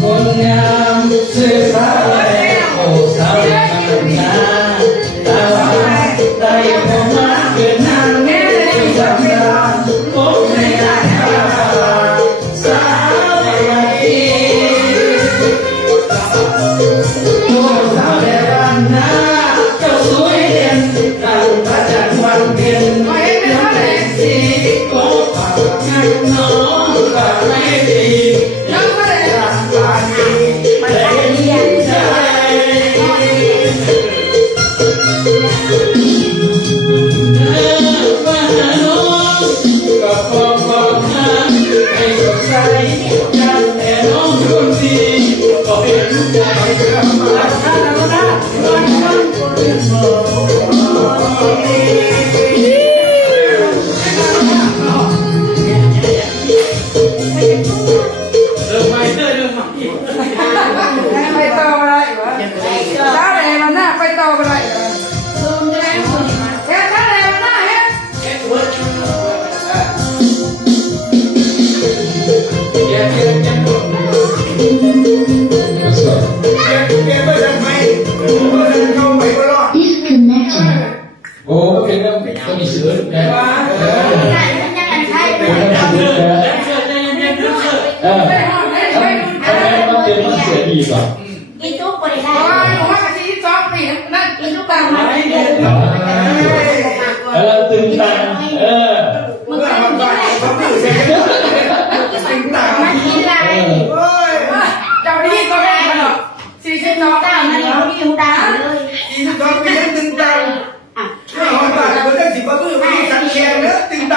คน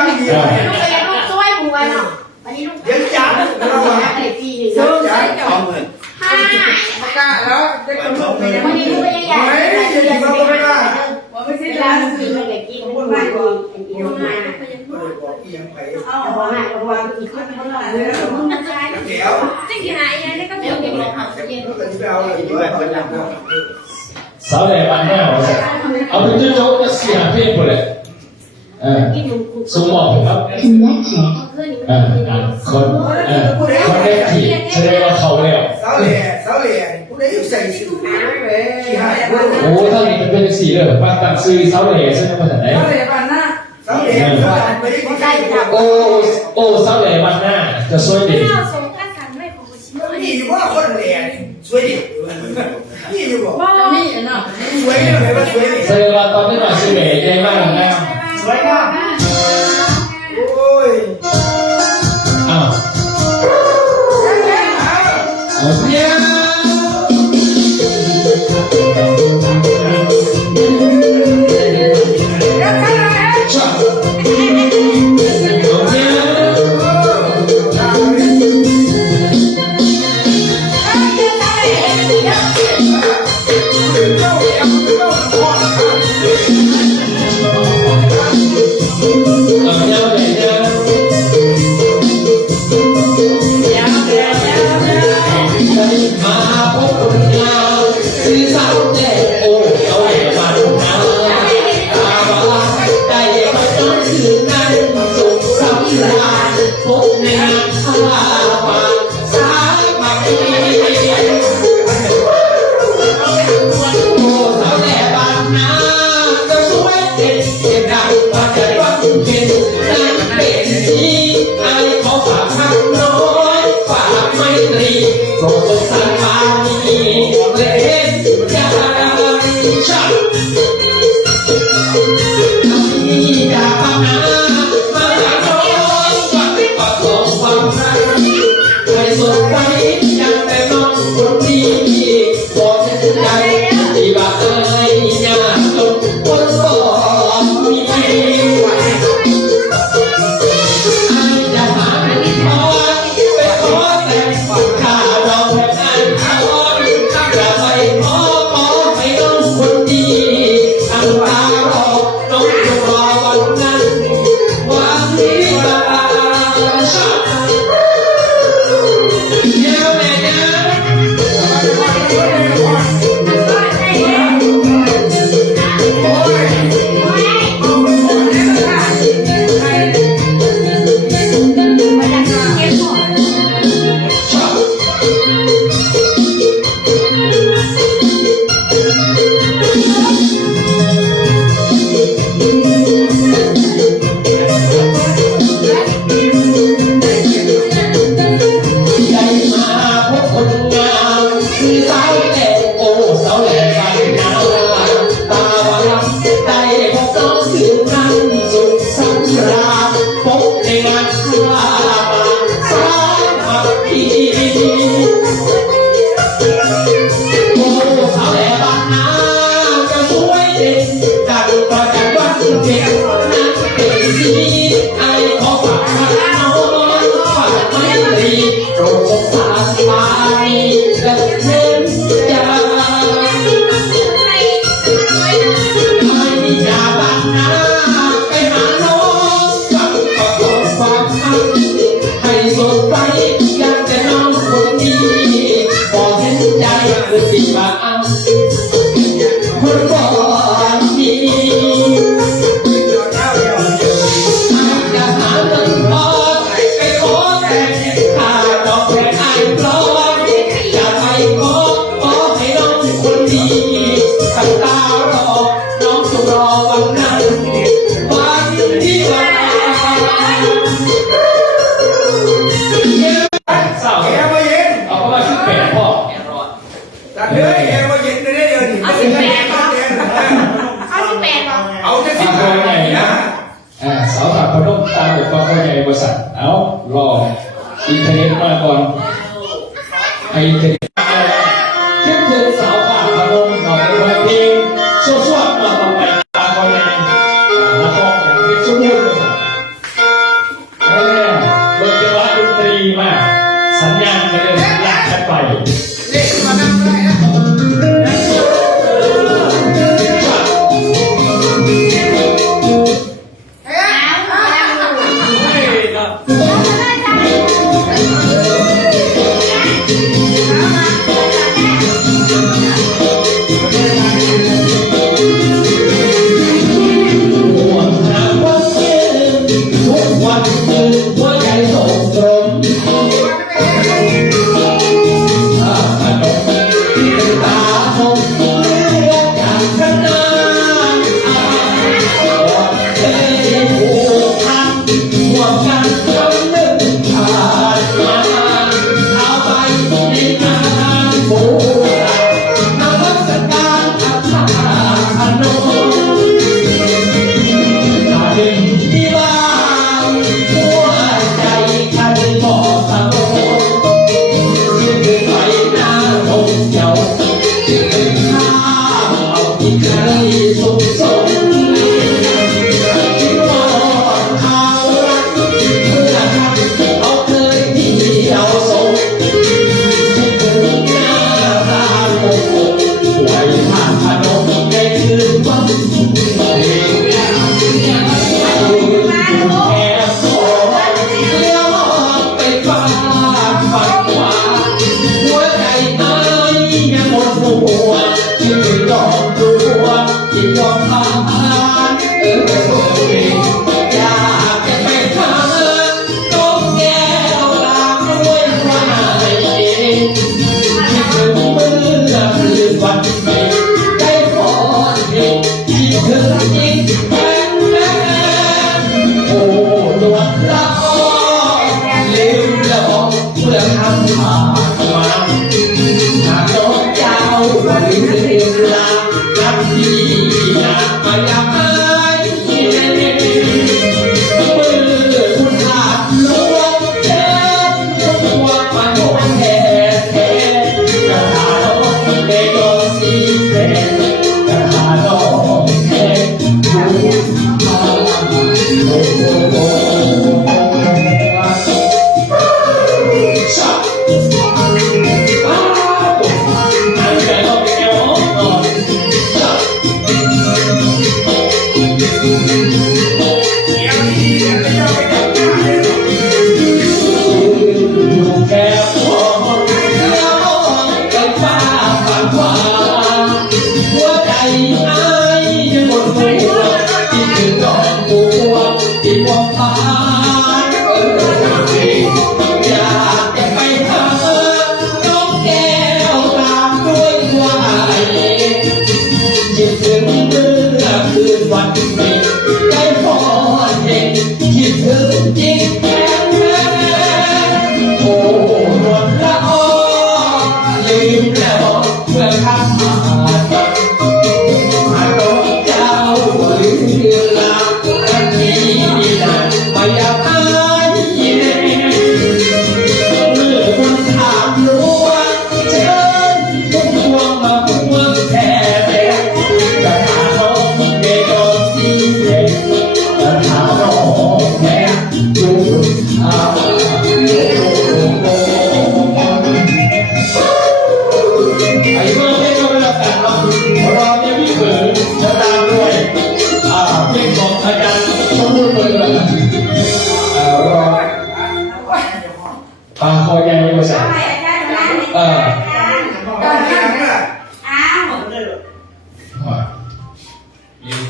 นื้อตึงตังดีลูกไปลูกช่วยบัวเนาะวันนี้ลูกเดี๋ยวจับเราอะไรปีหนึ่งซื้อใช้เจ้าห้าประกาศแล้วจะกำหนดเลยวันนี้ลูกยังใหญ่เลยเดือนสิบห้าว่าไม่ใช่เวร้าลานซื้อเลยกินคนไม่ดีกินมาบอกอียังไปเอาหัวหน้ากับหัวอีกคนเขาหน่อยเลยมึงมันใช่เดี๋ยวจริงที่ไหนเนี่ยก็เดี๋ยวเดี๋ยวเอาเย็นก็จะไปเอาอะไรด้วยคนละคนสาวแหล่บ้านหน้าเอาเอาเป็นเจ้าโจ๊กจะเสียเพลงหมดเลยเออ กินอยู่สมองครับเเอพื่อนออะคนเออคนได้ที่แสดงว่าเขาแล้วสาวเหล่สาวเหล่ผู้ใดอยู่ใส่สูทขี้หายโอ้ถ้ามีเป็นสีเลยว่าตั้งซื้อสาวแหล่ใช่ไหมภาษาไหนถ้าแรงมันหน้าสาวเหล่สาวไม่ได้ที่ใส่โอ้โอ้สาวแหล่บ้านหน้าจะสวยดีนี่อยู่ว่าคนเหล่นี่สวยดินี่อยู่บอกนี่เนาะสวยนี่อะไรว่าสวยนี่แสดงว่าตอนนี้มาซื้อแหล่ใหญ่มากนะสวยมากา นสีไอ้เขอฝากหักน้อยฝากไม่ตรีโปรดสงสาร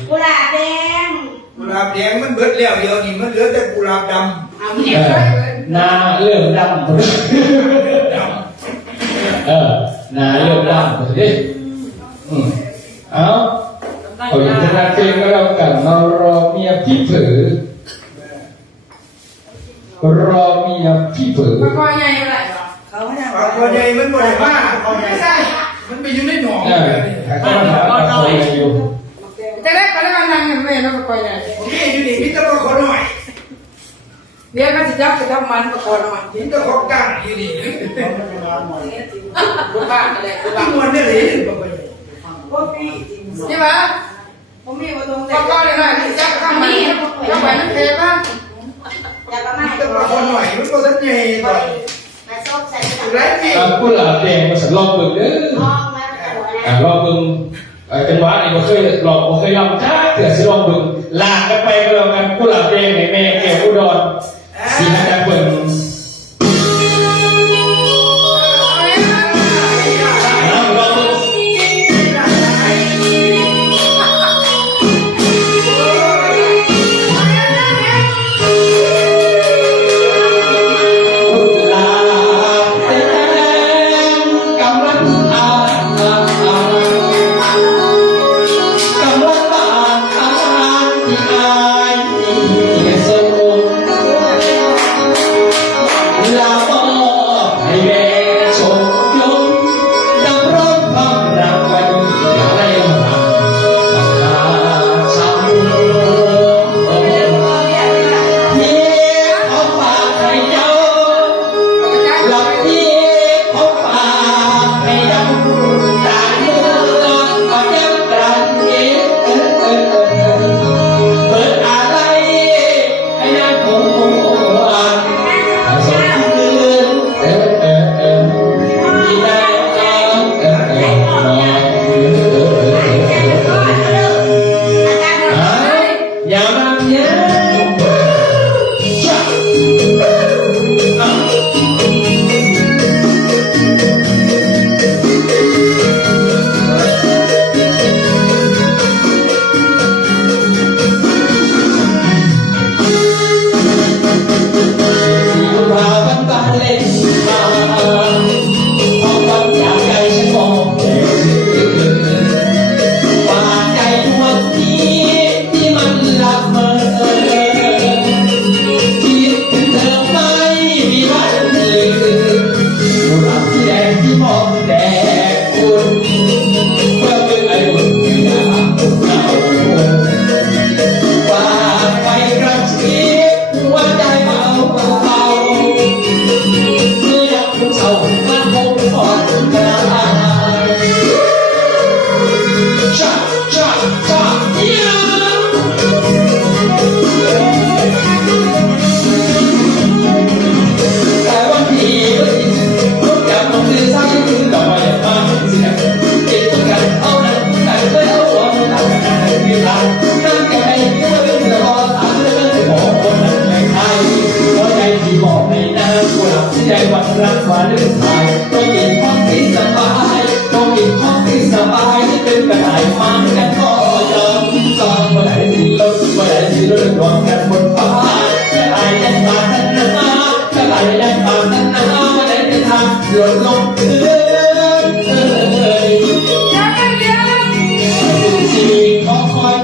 กุหลาบแดงกุหลาบแดงมันเบิดแล้วเดียวนี่มันเหลือแต่กุหลาบดเอาเอเนี่ยอนาเริ่มดำเออนาเริ่มดำเฮ้ยอืมเอาเอาอย่างจะนัดเพลงก็แล้วกันเรารอเมียพี่เผือรอเมียพี่เผือมันคอยใหญ่อะไรวะเขาเนี่ยำปลาคอใหญ่มันบ่ได้มาคอใหญ่ใช่มันไปอยู่ในหนองเออแต่ก็ถามว่าคอยอยู่จะ ได้ไปแล้วกันนั่งกันไม่แล้วมันคอยใหญ่นี่อยู่นี่มีแต่ปลาคอน้อยเดี๋ยวก็จะจับไปทำมันประกอบมันมีแต่คอก้างอยู่นี่กูบ้าอะไรกูที่บ้ามันนี่เลยปลาคอใหญ่พวกพี่ใช่ปะผมมีประตูประกอบเลยนะจับไปทำมันทำไปมันเทบ้างอย่าประมามีทแต่ปลาคอน้อยมันก็ทันใหญ่ต่อมาซบใส่ไรนี่อ่ากุหลาบแดงภาษาลองเบิ่งเด้อห้องมาตัวอ่านะลองเบิ่ง เอ่อเป็นว่านี่บ่เคยหลอกบ่เคยลองท้าเถื่อสิลองเบิ่งลากันไปก็แล้วกันกุหลับแดงในแม่แก้วอุดอนสีหน้าเปิ่ง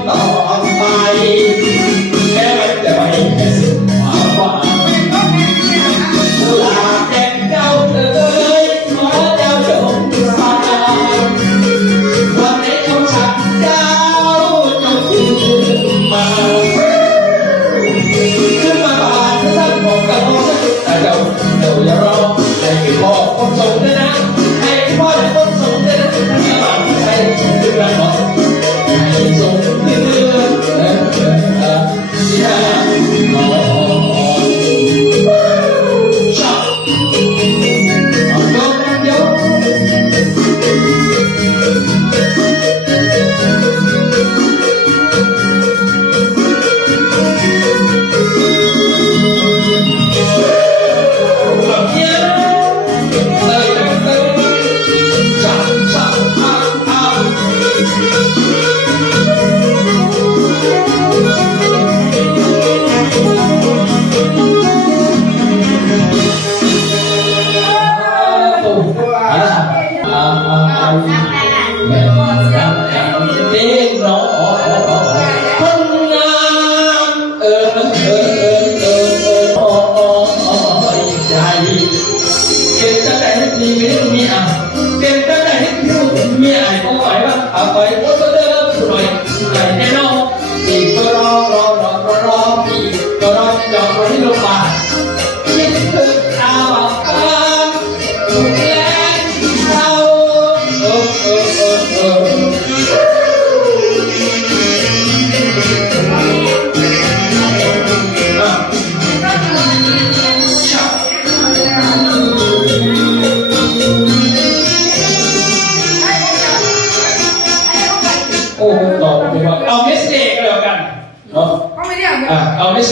ข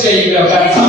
谢一个班长。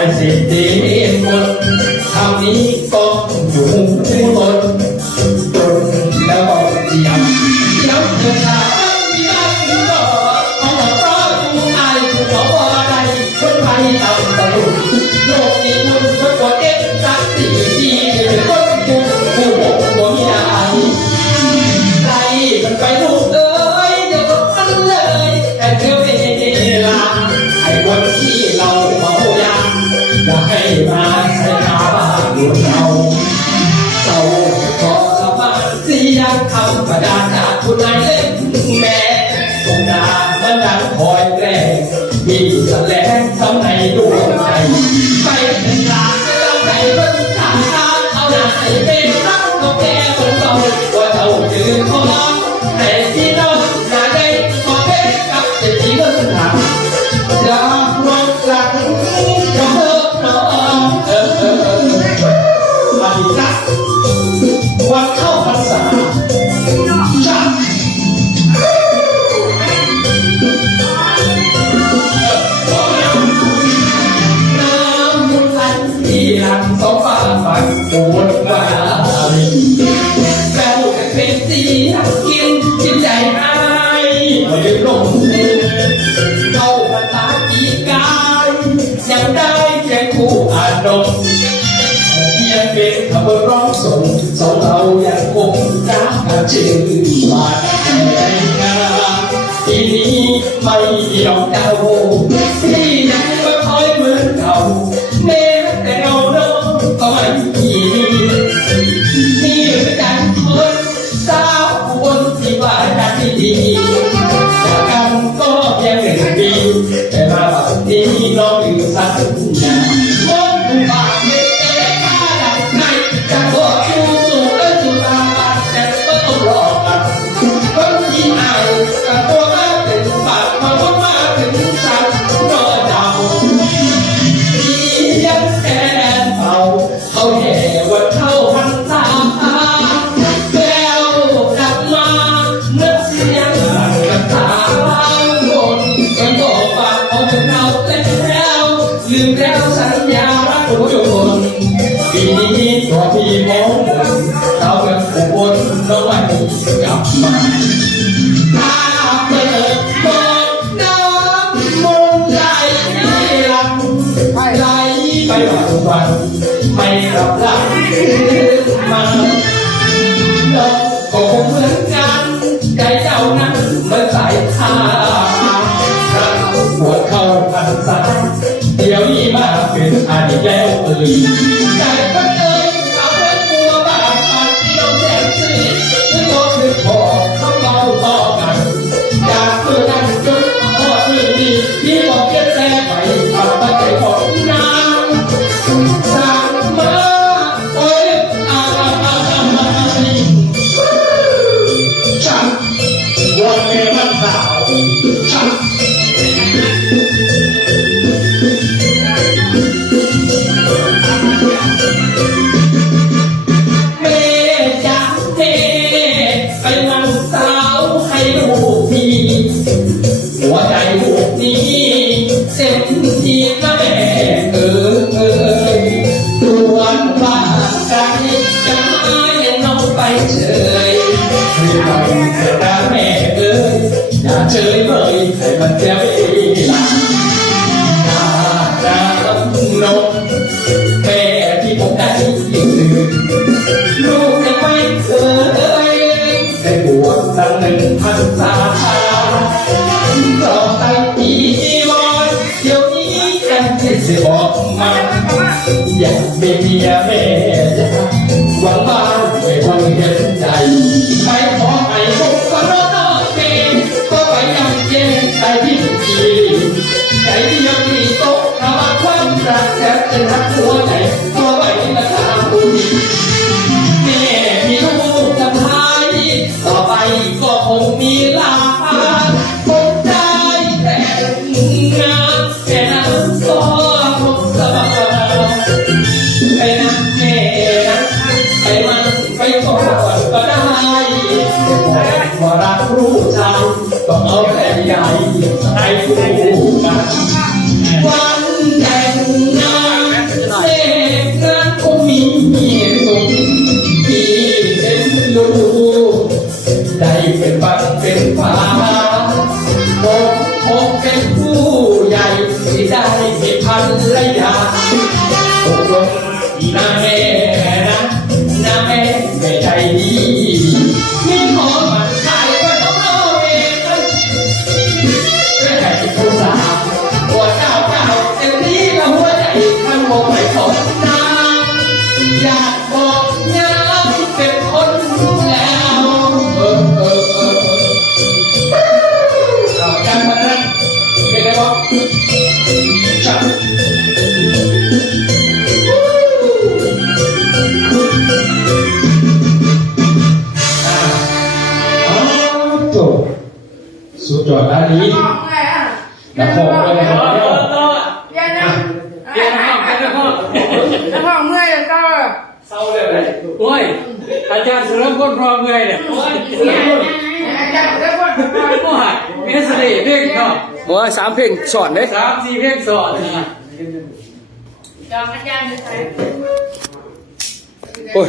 Dịp 我，靠你帮助 Oh, เป็นคำวนร้องส่งสองเราอย่างคงรักกันจริงบาแผลงานที่นี้ไม่เดียวดาวที่ นกแม่ที่ผมได้สิ่งหนึ่งลูกยังไม่เคยได้บวชสักหนึ่งพันษาตอไปอีวอนเดี๋ยวนี้กันที่จะบอกมาอยากม่เมียแม่จะหวังบ้านไม่หวังเห็นใจไม่ขอให้ผมก็รอดเองก็ไปยังเย็นใจที่ดีใจที่ยัง กินทั้งหัวใตัวไปกินนะครับแม่มีลูกจะทายต่อไปก็คงมีลาคงได้แต่งานแต่นั้นกสบายไปนะแม่นะไปมันไปก่อนก็ได้แต่รักรู้ใจต้องเอาแต่ใหญ่ให้คู่กัน ยสามเพลงสอนเลยสามสี่เพลงสอนจอมอาจารย์วยใช่โอ้ย